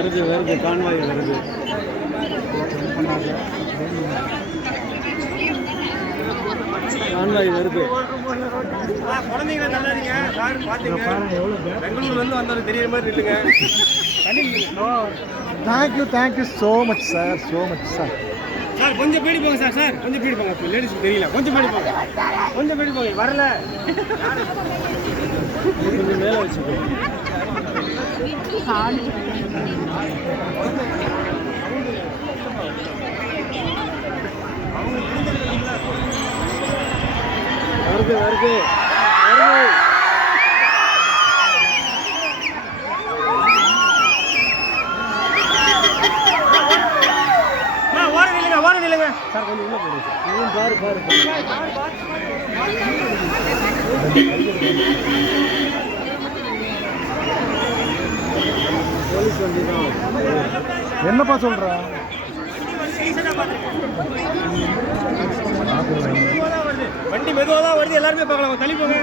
வருது வருது கான்வாய் வருது. கான்வாய் வருது. குழந்தைங்க நல்லா இருங்க சார். பார்த்துங்க பெங்களூர்லேருந்து வந்தது தெரியுற மாதிரி இருக்குங்க. Thank you so much sir, so much sir. Sir கொஞ்சம் பேடி போங்க சார். சார் கொஞ்சம் பேடி போங்க. லேடிஸ்க்கு தெரியல. கொஞ்சம் பேடி போங்க. கொஞ்சம் பேடி போங்க. வரல கொஞ்சம் மேலே வச்சுக்கோ. வருது வருது வருது. ஓர நில்லுங்க சார். கொஞ்சம் உள்ள போடுங்க சார். இதுவும் பாரு பாரு. போலீஸ் வண்டி தான். என்னப்பா சொல்ற? வண்டி மெதுவாக தான் வருது. எல்லாருமே பார்க்கலாம். தள்ளி போங்க.